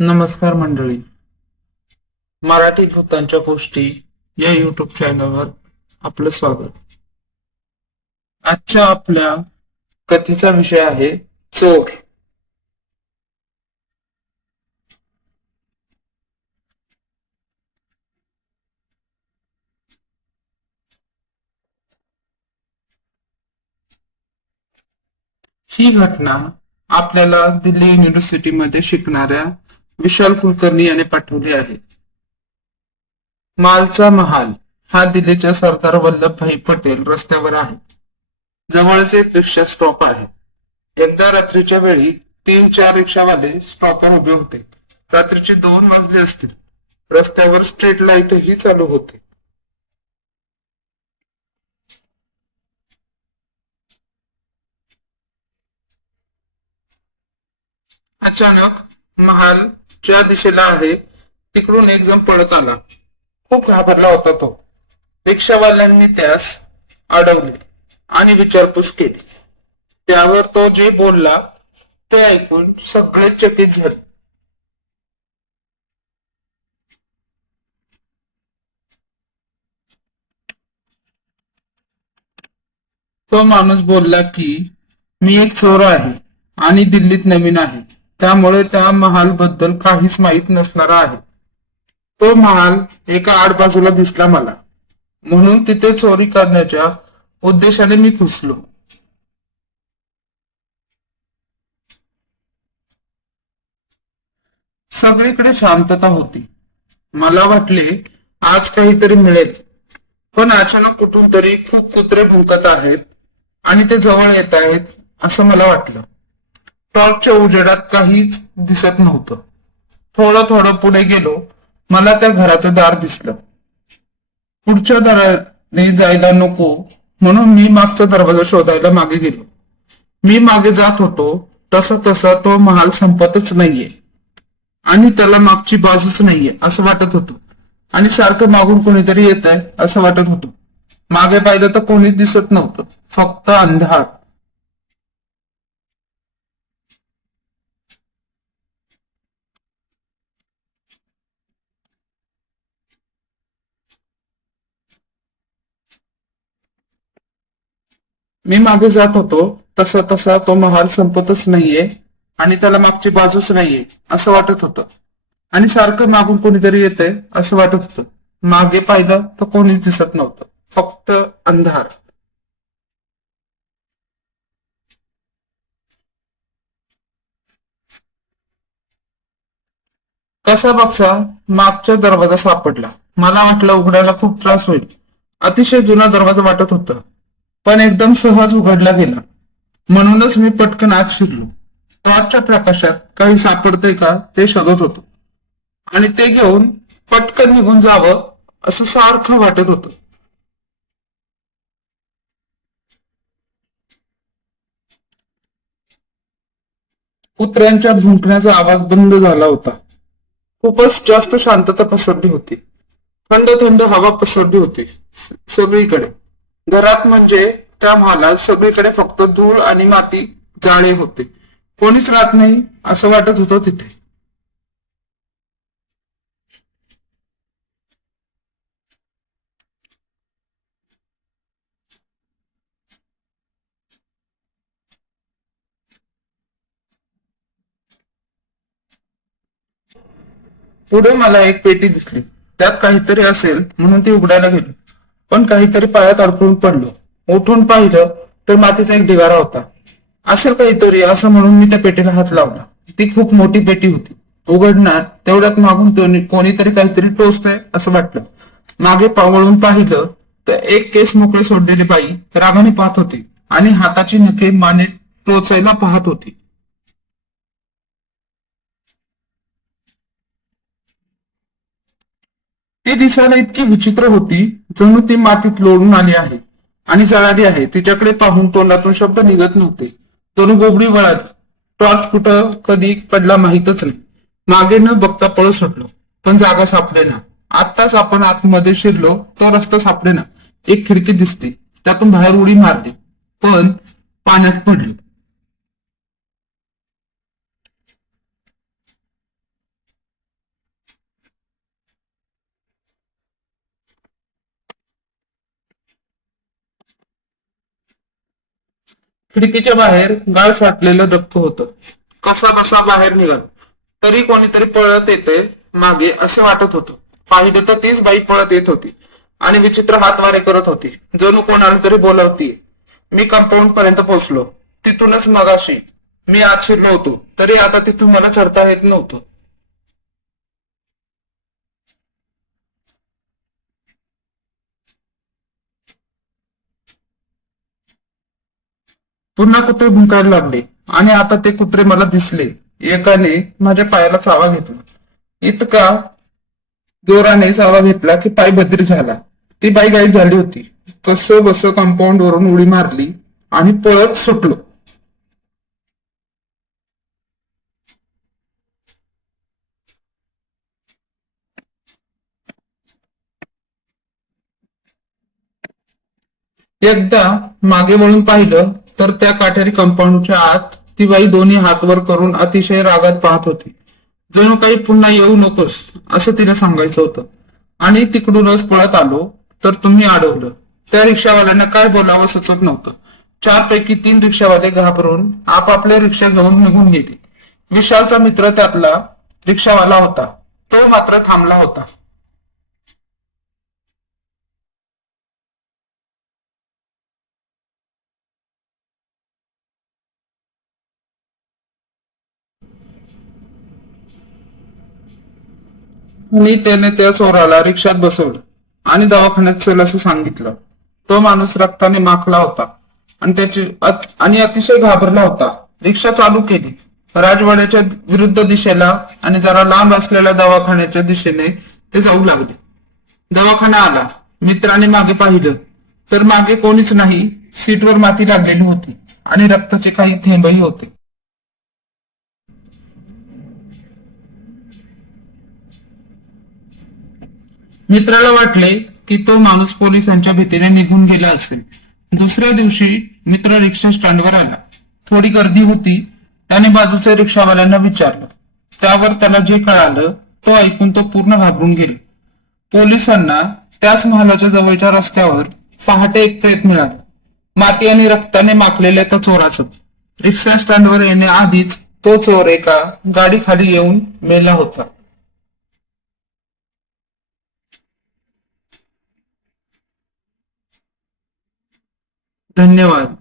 नमस्कार मंडळी. मराठी भूतांच्या गोष्टी या युट्यूब चॅनलवर आपलं स्वागत. आजच्या आपल्या कथेचा विषय आहे चोर. ही घटना आपल्याला दिल्ली युनिव्हर्सिटीमध्ये शिकणाऱ्या विशाल कुलकर्णी याने पाठवली आहे. मालचा महाल हा दिल्लीच्या सरदार वल्लभभाई पटेल रस्त्यावर आहे. जवळच एक रिक्षा स्टॉप आहे. एकदा रात्रीच्या वेळी 3-4 रिक्षावाले स्टॉपवर उभे होते. रात्रीचे 2 वाजले असतील. रस्त्यावर स्ट्रीट लाईटही चालू होते. अचानक महाल ज्या दिशेला आहे तिकडून एक जण पळत आला. खूप घाबरला होता तो. रिक्षावाल्यांनी त्यास अडवले आणि विचारपूस केली. त्यावर तो जे बोलला ते ऐकून सगळे चकित झाले. तो माणूस बोलला की मी एक चोर आहे आणि दिल्लीत नवीन आहे, त्यामुळे त्या महाल बद्दल काहीच माहीत नसणारा आहे. तो महाल एका आडबाजूला दिसला मला, म्हणून तिथे चोरी करण्याच्या उद्देशाने मी घुसलो. सगळीकडे शांतता होती. मला वाटले आज काहीतरी मिळेल, पण अचानक कुठून तरी खूप कुत्रे भुंकत आहेत आणि ते जवळ येत आहेत असं मला वाटलं. टॉर्चच्या उजेडात काहीच दिसत नव्हतं. थोडं थोडं पुढे गेलो. मला त्या घराचं दार दिसलं. पुढच्या दाराने जायला नको म्हणून मी मागचा दरवाजा शोधायला मागे गेलो. मी मागे जात होतो तसा तसा तो महाल संपतच नाहीये आणि त्याला मागची बाजूच नाहीये असं वाटत होतं आणि सारखं मागून कोणीतरी येत आहे असं वाटत होतं. मागे पाहिलं तर कोणीच दिसत नव्हतं, फक्त अंधार. मी मागे जात होतो तसा तसा तो महाल संपतच नाहीये आणि त्याला मागची बाजूच नाहीये असं वाटत होतं आणि सारखं मागून कोणीतरी येतंय असं वाटत होतं. मागे पाहिलं तर कोणीच दिसत नव्हतं, फक्त अंधार. कसा बक्षा मागचा दरवाजा सापडला. मला वाटलं उघडायला खूप त्रास होईल. अतिशय जुना दरवाजा वाटत होता, पण एकदम सहज उघडला गेला. म्हणूनच मी पटकन आत शिरलो. टॉर्चच्या प्रकाशात काही सापडतंय का ते शोधत होतो आणि ते घेऊन पटकन निघून जावं असं सारखं वाटत होतं. कुत्र्यांच्या भुंकण्याचा आवाज बंद झाला होता. खूपच जास्त शांतता पसरली होती. थंड थंड हवा पसरली होती सगळीकडे. घरात म्हणजे त्या महालात सगळीकडे फक्त धूळ आणि माती जाळे होते. कोणीच राहत नाही असं वाटत होतं तिथे. पुढे मला एक पेटी दिसली. त्यात काहीतरी असेल म्हणून ती उघडायला गेलो, पण काहीतरी पायात अडकून पडलो. उठून पाहिलं तर मातीचा एक ढिगारा होता. असेल काहीतरी असं म्हणून मी त्या पेटीला हात लावला. ती खूप मोठी पेटी होती. उघडणार तेवढ्यात मागून कोणीतरी काहीतरी टोचतंय असं वाटलं. मागे पावळून पाहिलं तर एक केस मोकळे सोडलेली बाई रागाने पाहत होती आणि हाताची नखे माने टोचायला पाहत होती. ती दिसायला इतकी विचित्र होती जणू ती मातीत लोळून आली आहे आणि जळाली आहे. तिच्याकडे पाहून तोंडातून शब्द निघत नव्हते. जणू गोबडी वळाली. टॉर्च कुठं कधी पडला माहीतच नाही. मागे न बघता पळत सुटलो, पण जागा सापडेना. आत्ताच आपण आतमध्ये शिरलो तो रस्ता सापडेना. एक खिडकी दिसली, त्यातून बाहेर उडी मारली, पण पाण्यात पडली. खिडकीच्या बाहेर गाळ साठलेलं रक्त होतं. कसा बसा बाहेर निघाल तरी कोणीतरी पळत येते मागे असं वाटत होतं. पाहिलं तर तीच बाई पळत येत होती आणि विचित्र हातवारे करत होती, जणू कोणाला तरी बोलावतीये. मी कंपाऊंड पर्यंत पोहोचलो. तिथूनच मगाशी मी आत शिरलो होतो, तरी आता तिथून मला चढता येत नव्हतं. पुन्हा कुत्रे भुंकायला लागले आणि आता ते कुत्रे मला दिसले. एकाने माझ्या पायाला चावा घेतला. इतका जोराने चावा घेतला की पाय बधीर झाला. ती बाई गायब झाली होती. कसं बस कंपाऊंड वरून उडी मारली आणि पळत सुटलो. एकदा मागे वळून पाहिलं तर त्या काटेरी कंपाऊंडच्या आत ती बाई दोन्ही हात वर करून अतिशय रागात पाहत होती. जणू काही पुन्हा येऊ नकोस असं तिला सांगायचं होतं. आणि तिकडूनच पळत आलो तर तुम्ही अडवलं. त्या रिक्षावाल्यांना काय बोलावं सुचत नव्हतं. 4 पैकी 3 रिक्षावाले घाबरून आपापल्या रिक्षा घेऊन निघून गेले. विशालचा मित्र त्यातला रिक्षावाला होता. तो मात्र थांबला होता. आणि त्याने त्या चोराला रिक्षात बसवलं आणि दवाखान्यात चल असं सांगितलं. तो माणूस रक्ताने माखला होता आणि आणि अतिशय घाबरला होता. रिक्षा चालू केली. राजवाड्याच्या विरुद्ध दिशेला आणि जरा लांब असलेल्या दवाखान्याच्या दिशेने ते जाऊ लागले. दवाखाना आला. मित्राने मागे पाहिलं तर मागे कोणीच नाही. सीटवर माती लागलेली होती आणि रक्ताचे काही थेंबही होते. मित्राला वाटले की तो माणूस पोलिसांच्या भीतीने निघून गेला असेल. दुसऱ्या दिवशी मित्र रिक्षा स्टँडवर आला. थोडी गर्दी होती. त्याने बाजूच्या रिक्षावाल्यांना विचारलं. त्यावर त्याला जे कळालं तो ऐकून तो पूर्ण घाबरून गेला. पोलिसांना त्याच महालाच्या जवळच्या रस्त्यावर पहाटे एक प्रेत मिळालं. माती आणि रक्ताने माखलेल्या त्या चोराचं. रिक्षा स्टँडवर येण्याआधीच तो चोर एका गाडी खाली येऊन मेला होता. धन्यवाद.